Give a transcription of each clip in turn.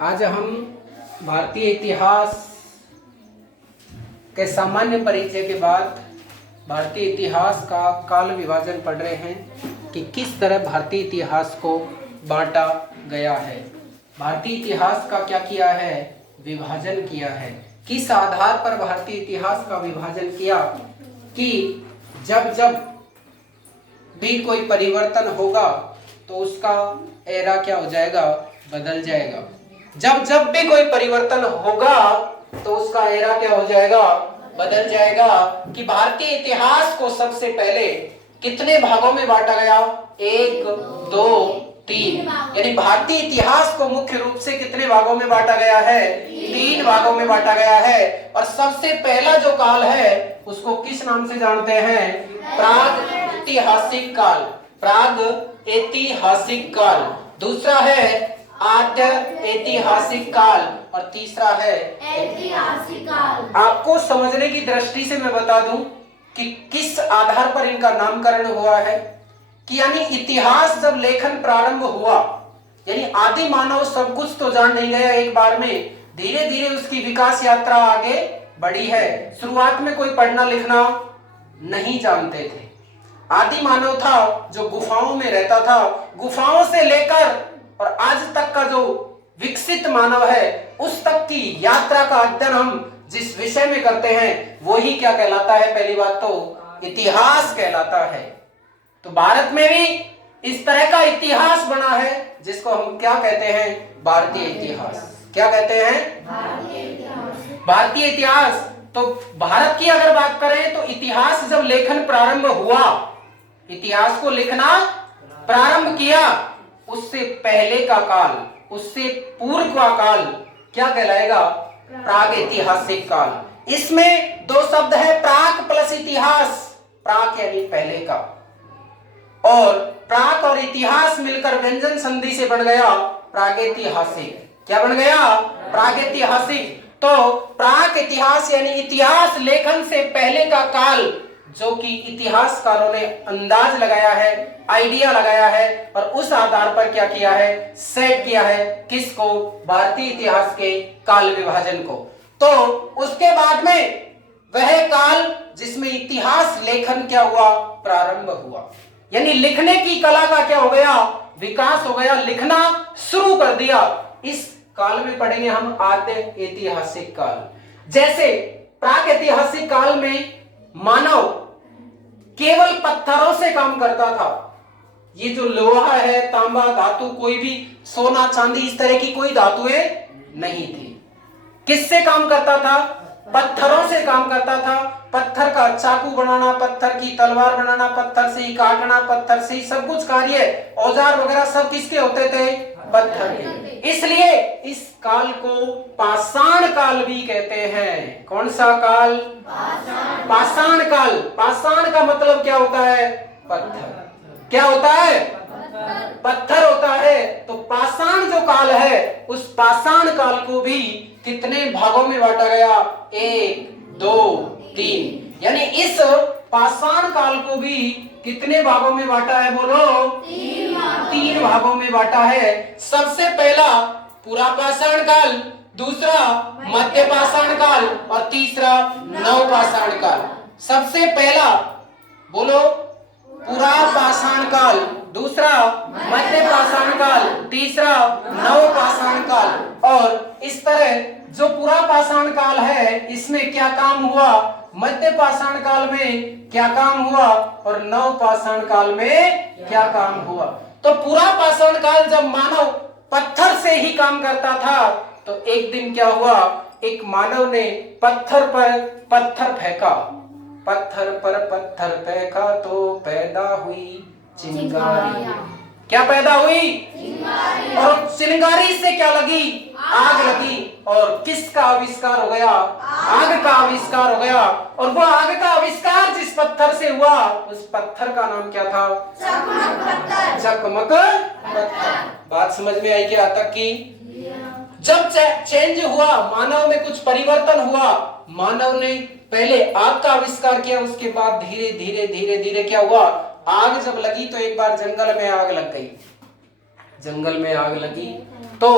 आज हम भारतीय इतिहास के सामान्य परिचय के बाद भारतीय इतिहास का काल विभाजन पढ़ रहे हैं कि किस तरह भारतीय इतिहास को बांटा गया है। भारतीय इतिहास का क्या किया है, विभाजन किया है। किस आधार पर भारतीय इतिहास का विभाजन किया कि जब जब भी कोई परिवर्तन होगा तो उसका एरा क्या हो जाएगा, बदल जाएगा। जब जब भी कोई परिवर्तन होगा तो उसका एरा क्या हो जाएगा, बदल जाएगा। कि भारतीय इतिहास को सबसे पहले कितने भागों में बांटा गया, 1, 2, 3। यानी भारतीय इतिहास को मुख्य रूप से कितने भागों में बांटा गया है, 3 भागों में बांटा गया है। और सबसे पहला जो काल है उसको किस नाम से जानते हैं, प्राग ऐतिहासिक काल। प्राग ऐतिहासिक काल। दूसरा है आद्य ऐतिहासिक काल और तीसरा है ऐतिहासिक काल। आपको समझने की दृष्टि से मैं बता दूं कि किस आधार पर इनका नामकरण हुआ है। कि यानी इतिहास जब लेखन प्रारंभ हुआ, यानी आदि मानव सब कुछ तो जान नहीं गया एक बार में, धीरे धीरे उसकी विकास यात्रा आगे बढ़ी है। शुरुआत में कोई पढ़ना लिखना नहीं जानते थे। आदि मानव था जो गुफाओं में रहता था। गुफाओं से लेकर और आज तक का जो विकसित मानव है उस तक की यात्रा का अध्ययन हम जिस विषय में करते हैं वही क्या कहलाता है, पहली बात तो इतिहास कहलाता है। तो भारत में भी इस तरह का इतिहास बना है जिसको हम क्या कहते हैं, भारतीय इतिहास। क्या कहते हैं, भारतीय इतिहास। तो भारत की अगर बात करें तो इतिहास जब लेखन प्रारंभ हुआ, इतिहास को लिखना प्रारंभ किया, उससे पहले का काल, उससे पूर्व का काल क्या कहलाएगा, प्राग ऐतिहासिक काल। इसमें 2 शब्द है, प्राक प्लस इतिहास। प्राक यानी पहले का, और प्राक और इतिहास मिलकर व्यंजन संधि से बन गया प्रागैतिहासिक। क्या बन गया, प्रागैतिहासिक। तो प्राक इतिहास यानी इतिहास लेखन से पहले का काल, जो कि इतिहासकारों ने अंदाज लगाया है, आइडिया लगाया है और उस आधार पर क्या किया है, सेट किया है किसको, भारतीय इतिहास के काल विभाजन को। तो उसके बाद में वह काल जिसमें इतिहास लेखन क्या हुआ, प्रारंभ हुआ। यानी लिखने की कला का क्या हो गया, विकास हो गया, लिखना शुरू कर दिया। इस काल में पढ़ेंगे हम आद्य ऐतिहासिक काल। जैसे प्राक ऐतिहासिक काल में मानव केवल पत्थरों से काम करता था। ये जो लोहा है, तांबा, धातु, कोई भी सोना चांदी इस तरह की कोई धातुएं नहीं थी। किससे काम करता था, पत्थरों से काम करता था। पत्थर का चाकू बनाना, पत्थर की तलवार बनाना, पत्थर से ही काटना, पत्थर से ही सब कुछ कार्य, औजार वगैरह सब किसके होते थे, पत्थर के। इसलिए इस काल को पाषाण काल भी कहते हैं। कौन सा काल, पाषाण काल। पाषाण का मतलब क्या होता है, पत्थर। क्या होता है, पत्थर होता है। तो पाषाण जो काल है उस पाषाण काल को भी कितने भागों में बांटा गया, 1, 2, 3। यानी इस पाषाण काल को भी कितने भागों में बांटा है, बोलो, 3 भागों में बांटा है। सबसे पहला पुरा पाषाण काल, दूसरा मध्य पाषाण काल और तीसरा नव पाषाण काल। सबसे पहला बोलो पुरा पाषाण काल, दूसरा मध्य पाषाण काल, तीसरा नव पाषाण काल। और इस तरह जो पुरा पाषाण काल है इसमें क्या काम हुआ, मध्य पाषाण काल में क्या काम हुआ और नव पाषाण काल में क्या काम हुआ। तो पुरा पाषाण काल जब मानव पत्थर से ही काम करता था तो एक दिन क्या हुआ, एक मानव ने पत्थर पर पत्थर फेंका, पत्थर पर पत्थर फेंका तो पैदा हुई चिंगारी। क्या पैदा हुई, चिंगारी। और चिंगारी से क्या लगी, आग लगी। और किसका आविष्कार हो गया, आग का आविष्कार हो गया। और वो आग का आविष्कार जिस पत्थर से हुआ उस पत्थर का नाम क्या था, चकमक पत्थर। चकमक पत्थर। बात समझ में आई क्या तक की। जब चेंज हुआ, मानव में कुछ परिवर्तन हुआ, मानव ने पहले आग का आविष्कार किया, उसके बाद धीरे धीरे धीरे धीरे क्या हुआ, आग जब लगी तो एक बार जंगल में आग लग गई। जंगल में आग लगी तो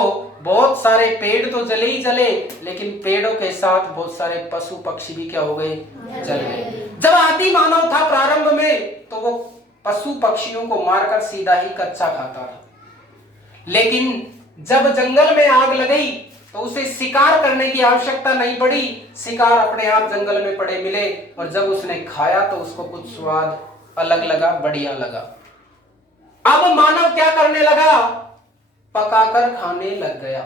बहुत सारे पेड़ तो जले ही जले, लेकिन पेड़ों के साथ बहुत सारे पशु पक्षी भी क्या हो गए, जल गए। जब आदि मानव था प्रारंभ में तो वो पशु पक्षियों को मारकर सीधा ही कच्चा खाता था, लेकिन जब जंगल में आग लगी तो उसे शिकार करने की आवश्यकता नहीं पड़ी, शिकार अपने आप जंगल में पड़े मिले, और जब उसने खाया तो उसको कुछ स्वाद अलग लगा, बढ़िया लगा। अब मानव क्या करने लगा, पकाकर खाने लग गया।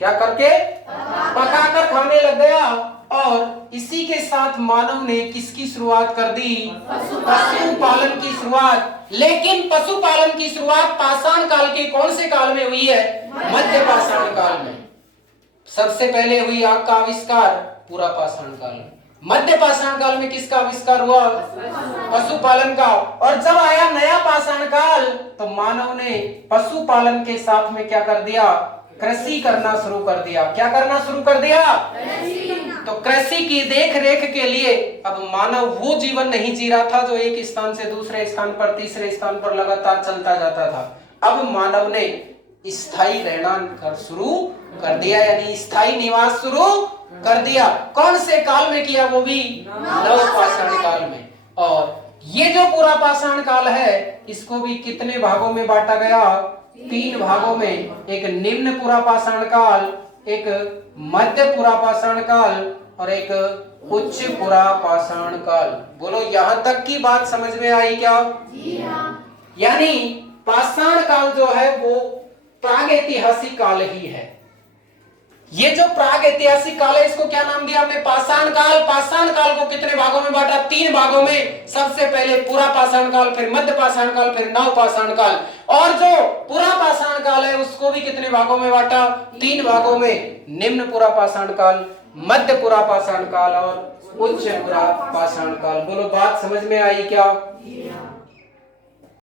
क्या करके, पकाकर खाने लग गया। और इसी के साथ मानव ने किसकी शुरुआत कर दी, पशुपालन की शुरुआत। लेकिन पशुपालन की शुरुआत पाषाण काल के कौन से काल में हुई है, मध्य पाषाण काल में। सबसे पहले हुई आग का आविष्कार पूरा पाषाण काल में। मध्य पाषाण काल में किसका आविष्कार हुआ, पशुपालन का। और जब आया नया पाषाण काल तो मानव ने पशुपालन के साथ में क्या कर दिया, कृषि करना शुरू कर दिया। क्या करना शुरू कर दिया, तो कृषि की देख रेख के लिए अब मानव वो जीवन नहीं जी रहा था जो एक स्थान से दूसरे स्थान पर, तीसरे स्थान पर लगातार चलता जाता था। अब मानव ने स्थायी रहना शुरू कर दिया, यानी स्थायी निवास शुरू कर दिया। कौन से काल में किया, वो भी नव पाषाण काल में। और ये जो पूरा पाषाण काल है इसको भी कितने भागों में बांटा गया, 3 भागों में। एक निम्न पूरा पाषाण काल, एक मध्य पूरा पाषाण काल और एक उच्च पूरा पाषाण काल। बोलो यहां तक की बात समझ में आई क्या? जी हाँ। यानी पाषाण काल जो है वो प्रागैतिहासिक काल ही है। ये जो प्रागैतिहासिक काल है इसको क्या नाम दिया हमने, पाषाण काल। पाषाण काल को कितने भागों में बांटा, 3 भागों में। सबसे पहले पूरा पाषाण काल, फिर मध्य पाषाण काल, फिर नव पाषाण काल। और जो पूरा पाषाण काल है उसको भी कितने भागों में बांटा, 3 भागों में। निम्न पूरा पाषाण काल, मध्य पूरा पाषाण काल और उच्च पूरा पाषाण काल। बोलो बात समझ में आई क्या?